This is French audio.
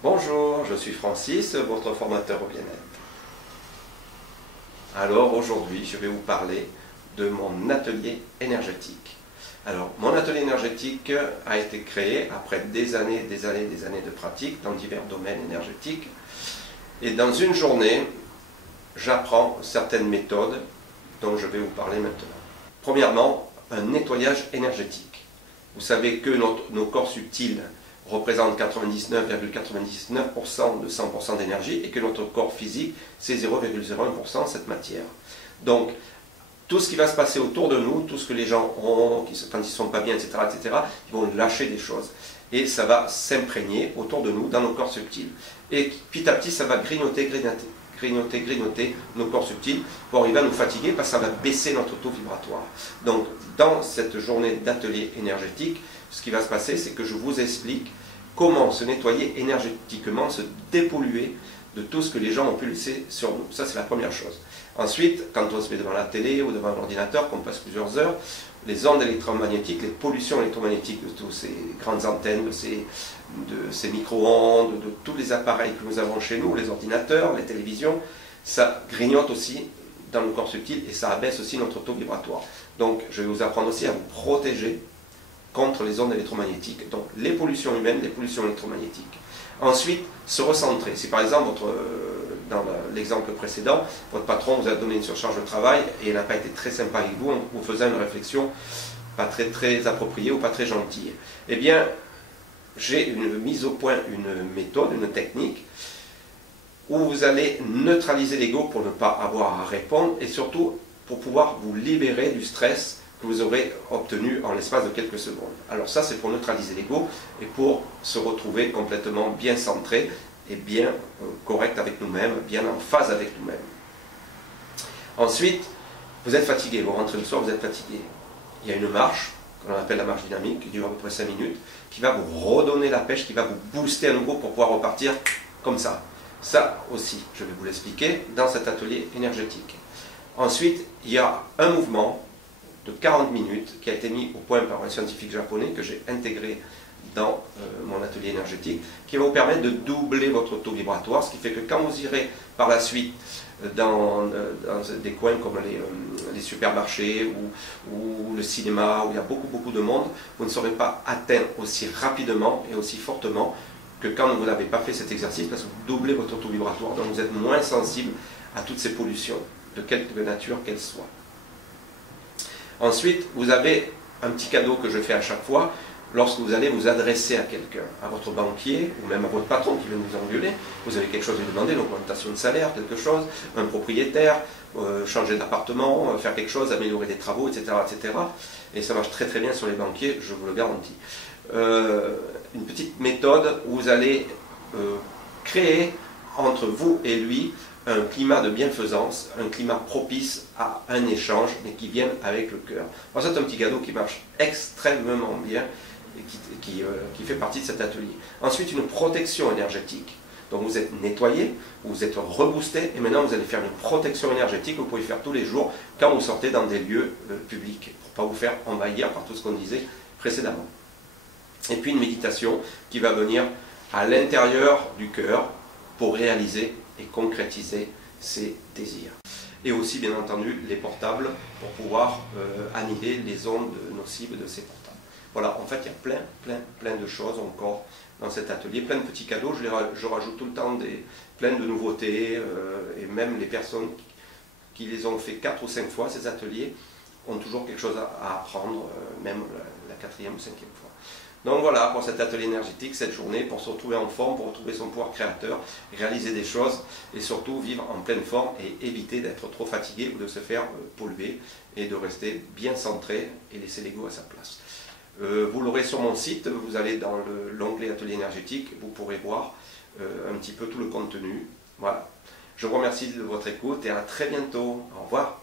Bonjour, je suis Francis, votre formateur au bien-être. Alors aujourd'hui, je vais vous parler de mon atelier énergétique. Alors, mon atelier énergétique a été créé après des années de pratique dans divers domaines énergétiques. Et dans une journée, j'apprends certaines méthodes dont je vais vous parler maintenant. Premièrement, un nettoyage énergétique. Vous savez que nos corps subtils représentent 99,99% de 100% d'énergie et que notre corps physique, c'est 0,01% cette matière. Donc, tout ce qui va se passer autour de nous, tout ce que les gens ont, quand ils ne sont pas bien, etc., etc., ils vont lâcher des choses. Et ça va s'imprégner autour de nous, dans nos corps subtils. Et petit à petit, ça va grignoter nos corps subtils pour arriver à nous fatiguer parce que ça va baisser notre taux vibratoire. Donc, dans cette journée d'atelier énergétique, ce qui va se passer, c'est que je vous explique comment se nettoyer énergétiquement, se dépolluer de tout ce que les gens ont pu laisser sur nous. Ça, c'est la première chose. Ensuite, quand on se met devant la télé ou devant l'ordinateur, qu'on passe plusieurs heures, les ondes électromagnétiques, les pollutions électromagnétiques de toutes ces grandes antennes, de ces micro-ondes, de tous les appareils que nous avons chez nous, les ordinateurs, les télévisions, ça grignote aussi dans le corps subtil et ça abaisse aussi notre taux vibratoire. Donc, je vais vous apprendre aussi à vous protéger contre les ondes électromagnétiques, donc les pollutions humaines, les pollutions électromagnétiques. Ensuite, se recentrer. Si par exemple, dans l'exemple précédent, votre patron vous a donné une surcharge de travail et il n'a pas été très sympa avec vous en vous faisant une réflexion pas très appropriée ou pas très gentille, eh bien, j'ai mise au point une méthode, une technique, où vous allez neutraliser l'ego pour ne pas avoir à répondre et surtout pour pouvoir vous libérer du stress que vous aurez obtenu en l'espace de quelques secondes. Alors ça, c'est pour neutraliser l'ego et pour se retrouver complètement bien centré et bien correct avec nous-mêmes, bien en phase avec nous-mêmes. Ensuite, vous êtes fatigué, vous rentrez le soir, vous êtes fatigué. Il y a une marche, qu'on appelle la marche dynamique, qui dure à peu près 5 minutes, qui va vous redonner la pêche, qui va vous booster à nouveau pour pouvoir repartir comme ça. Ça aussi, je vais vous l'expliquer dans cet atelier énergétique. Ensuite, il y a un mouvement de 40 minutes qui a été mis au point par un scientifique japonais que j'ai intégré dans mon atelier énergétique, qui va vous permettre de doubler votre taux vibratoire, ce qui fait que quand vous irez par la suite dans des coins comme les supermarchés ou le cinéma, où il y a beaucoup de monde, vous ne serez pas atteint aussi rapidement et aussi fortement que quand vous n'avez pas fait cet exercice, parce que vous doublez votre taux vibratoire, donc vous êtes moins sensible à toutes ces pollutions, de quelque nature qu'elles soient. Ensuite, vous avez un petit cadeau que je fais à chaque fois, lorsque vous allez vous adresser à quelqu'un, à votre banquier, ou même à votre patron qui vient vous engueuler, vous avez quelque chose à lui demander, une augmentation de salaire, quelque chose, un propriétaire, changer d'appartement, faire quelque chose, améliorer des travaux, etc., etc. Et ça marche très bien sur les banquiers, je vous le garantis. Une petite méthode où vous allez créer entre vous et lui un climat de bienfaisance, un climat propice à un échange, mais qui vienne avec le cœur. Alors c'est un petit cadeau qui marche extrêmement bien et qui fait partie de cet atelier. Ensuite, une protection énergétique. Donc vous êtes nettoyé, vous êtes reboosté, et maintenant vous allez faire une protection énergétique que vous pouvez faire tous les jours quand vous sortez dans des lieux publics, pour ne pas vous faire envahir par tout ce qu'on disait précédemment. Et puis une méditation qui va venir à l'intérieur du cœur pour réaliser et concrétiser ses désirs. Et aussi, bien entendu, les portables pour pouvoir annihiler les ondes nocives de ces portables. Voilà, en fait, il y a plein de choses encore dans cet atelier, plein de petits cadeaux. Je rajoute tout le temps plein de nouveautés, et même les personnes qui les ont fait 4 ou 5 fois, ces ateliers, ont toujours quelque chose à apprendre, même la 4e ou 5e fois. Donc voilà, pour cet atelier énergétique, cette journée, pour se retrouver en forme, pour retrouver son pouvoir créateur, réaliser des choses et surtout vivre en pleine forme et éviter d'être trop fatigué ou de se faire polluer et de rester bien centré et laisser l'ego à sa place. Vous l'aurez sur mon site, vous allez dans l'onglet atelier énergétique, vous pourrez voir un petit peu tout le contenu. Voilà. Je vous remercie de votre écoute et à très bientôt. Au revoir.